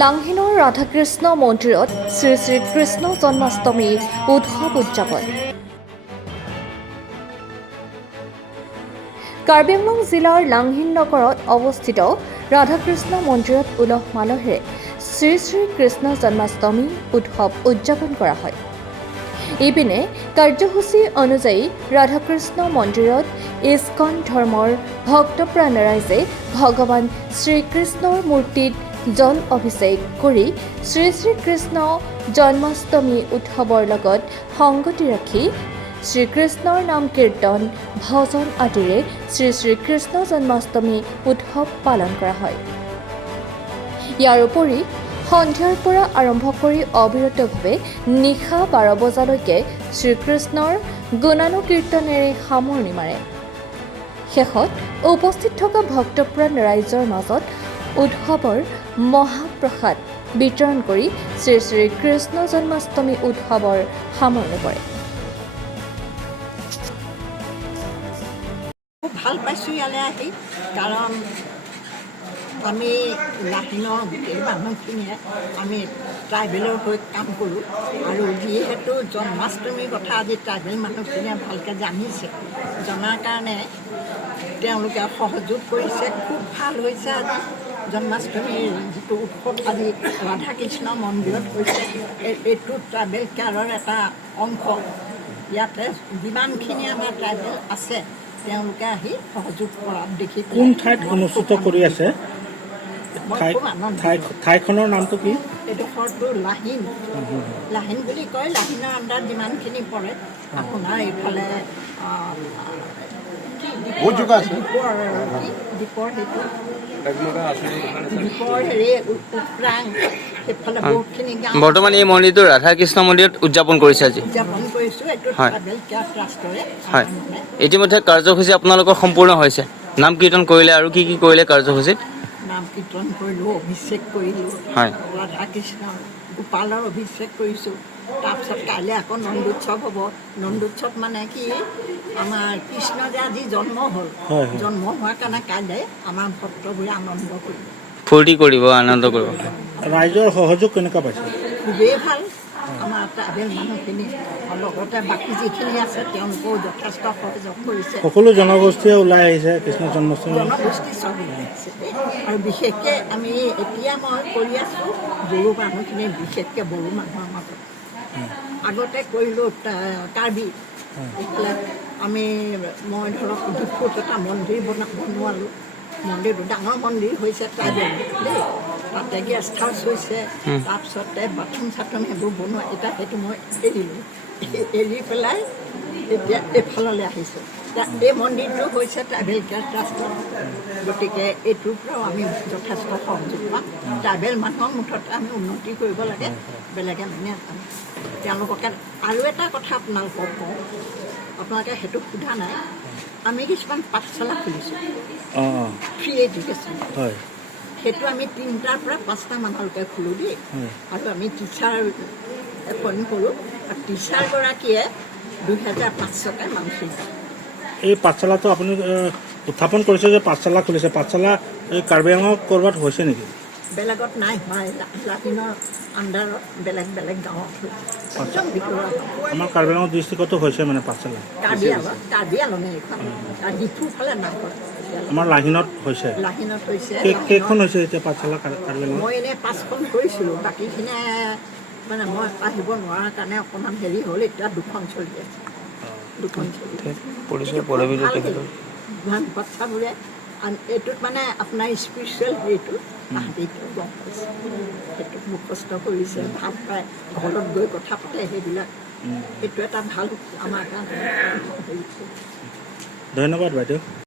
লাংহিনৰ ৰাধাকৃষ্ণ মন্দিৰত শ্ৰী শ্ৰী কৃষ্ণ জন্মাষ্টমী উৎসৱ উদযাপন। কাৰ্বি আংলং জিলাৰ লাংহিন নগৰত অৱস্থিত ৰাধাকৃষ্ণ মন্দিৰত উলহ মালহেৰে শ্ৰী শ্ৰী কৃষ্ণ জন্মাষ্টমী উৎসৱ উদযাপন কৰা হয়। ইপিনে কাৰ্যসূচী অনুযায়ী ৰাধাকৃষ্ণ মন্দিৰত ইস্কন ধৰ্মৰ ভক্তপ্ৰাণ ৰাইজে ভগৱান শ্ৰীকৃষ্ণৰ মূৰ্তিত জল অভিষেক কৰি শ্ৰী শ্ৰীকৃষ্ণ জন্মাষ্টমী উৎসৱৰ লগত সংগতি ৰাখি শ্ৰীকৃষ্ণৰ নাম কীৰ্তন ভজন আদিৰে শ্ৰী শ্ৰীকৃষ্ণ জন্মাষ্টমী উৎসৱ পালন কৰা হয়। ইয়াৰ উপৰি সন্ধিয়াৰ পৰা আৰম্ভ কৰি অবিৰতভাৱে নিশা 12 বজালৈকে শ্ৰীকৃষ্ণৰ গুণানুকীৰ্তনেৰে সামৰণি মাৰে। শেষত উপস্থিত থকা ভক্তপ্ৰাণ ৰাইজৰ মাজত উৎসৱৰ মহাপ্ৰসাদ বিতৰণ কৰি শ্ৰী শ্ৰী কৃষ্ণ জন্মাষ্টমী উৎসৱৰ সামৰণি পৰে। খুব ভাল পাইছোঁ ইয়ালৈ আহি, কাৰণ আমি লাহিনৰ গোটেই মানুহখিনিয়ে আমি ট্ৰাইবেলৰ হৈ কাম কৰোঁ, আৰু যিহেতু জন্মাষ্টমীৰ কথা আজি ট্ৰাইবেল মানুহখিনিয়ে ভালকৈ জানিছে, জনাৰ কাৰণে তেওঁলোকে সহযোগ কৰিছে। খুব ভাল হৈছে আজি জন্মাষ্টমীৰ যিটো উৎসৱ আজি ৰাধাকৃষ্ণ মন্দিৰত হৈছে, এইটো ট্ৰাইবেল কাৰৰ এটা অংশ। ইয়াতে যিমানখিনি আমাৰ ট্ৰাইবেল আছে তেওঁলোকে আহি সহযোগ কৰাত দেখি কোন ঠাইত অনুষ্ঠিত কৰি আছে? ঠাইখনৰ নামটো কি? এইডোখৰটো লাহিন বুলি কয়। লাহিনৰ আণ্ডাৰত যিমানখিনি পৰে, আপোনাৰ এইফালে দ্বীপৰ হেৰি উত্তৰাং, সেইফালে বহুতখিনি গাঁও। বৰ্তমান এই মন্দিৰটো ৰাধাকৃষ্ণ মন্দিৰত উদযাপন কৰিছে আজি। উদযাপন কৰিছোঁ। এইটো ট্ৰাইবেল কেয়াৰ ট্ৰাষ্টৰে। হয়, ইতিমধ্যে কাৰ্যসূচী আপোনালোকৰ সম্পূৰ্ণ হৈছে। নাম কীৰ্তন কৰিলে আৰু কি কৰিলে কাৰ্যসূচীত? নাম কীৰ্তন কৰিলোঁ, অভিষেক কৰিলোঁ, ৰাধাকৃষ্ণ গোপালৰ অভিষেক কৰিছোঁ। তাৰপিছত কাইলৈ আকৌ নন্দোৎসৱ হ'ব। নন্দোৎসৱ মানে কি, আমাৰ কৃষ্ণ যে আজি জন্ম হ'ল, জন্ম হোৱাৰ কাৰণে কাইলৈ আমাৰ ভক্তবোৰে আনন্দ কৰিব, ফূৰ্তি কৰিব, আনন্দ কৰিব। ৰাইজৰ সহযোগ কেনেকুৱা পাইছে? খুবেই ভাল। আমাৰ ট্ৰাইবেল মানুহখিনি লগতে বাকী যিখিনি আছে তেওঁলোকেও যথেষ্ট সহযোগ কৰিছে। সকলো জনগোষ্ঠীয়ে ওলাই আহিছে কৃষ্ণ জন্মাষ্টমী। জনগোষ্ঠী চব ওলাই আহিছে, আৰু বিশেষকৈ আমি এতিয়া মই কৰি আছোঁ বড়ো মানুহখিনি, বিশেষকৈ বড়ো মানুহৰ মাজত। আগতে কৰিলোঁ কাৰ্বি, এইফালে মই ধৰক ডিফুত এটা মন্দিৰ বনোৱালোঁ। মন্দিৰটো ডাঙৰ মন্দিৰ হৈছে ট্ৰাইবেল দেই, তাতে গেষ্ট হাউচ হৈছে, তাৰপিছতে বাথৰুম চাথৰুম সেইবোৰ বনোৱা। এতিয়া সেইটো মই এৰি পেলাই এতিয়া এইফাললৈ আহিছোঁ। এই মন্দিৰটো হৈছে ট্ৰাইবেল কেয়াৰ ট্ৰাষ্টৰ, গতিকে এইটোৰ পৰাও আমি যথেষ্ট সহযোগ পাম। ট্ৰাইবেল মানুহৰ মুঠতে আমি উন্নতি কৰিব লাগে, বেলেগে মানে তেওঁলোককে। আৰু এটা কথা আপোনালোকক কওঁ, আপোনালোকে সেইটো সোধা নাই, আমি কিছুমান পাঠশালা খুলিছোঁ ফ্ৰী এডুকেশ্যন। সেইটো আমি 3টাৰ পৰা 5টা মানলৈকে খোলোঁ দেই, আৰু আমি টিচাৰ এপইণ্ট কৰোঁ। আৰু টিচাৰগৰাকীয়ে 2500কে মান্থলি। এই পাঠশালাটো আপুনি উত্থাপন কৰিছে যে পাঠশালা খুলিছে, পাঠশালা এই কাৰ্বি আংলঙত ক'ৰবাত হৈছে নেকি? বেলেগত নাই হোৱা, লাহিনৰ আণ্ডাৰত বেলেগ গাঁৱত হৈছে। আমাৰ কাৰ্বি আংলং ডিষ্ট্ৰিক্টতো হৈছে মানে পাঠশালা। কাৰ্বি আংলঙে এইখন, আৰু ডিফুৰ ফালে নাই হোৱা। আমাৰ লাহিনত হৈছে। কেইখন হৈছে এতিয়া পাঠশালা কাৰ্বি আংলং? মই এনেই 5খন কৰিছিলোঁ, বাকীখিনি মানে মই আহিব নোৱাৰাৰ কাৰণে অকণমান হেৰি হ'ল। এতিয়া 2খন চলি আছে, 2খন চলি আছে। বাচ্চাবোৰে এইটোত মানে আপোনাৰ স্পিৰিচুৱেল হেৰিটো তাহাঁতিটো গম পাইছে, সেইটোত মুখস্থ কৰিছে, ভাল পায়, ঘৰত গৈ কথা পাতে, সেইবিলাক এইটো এটা ভাল আমাৰ কাৰণে হেৰি। ধন্যবাদ বাইদেউ।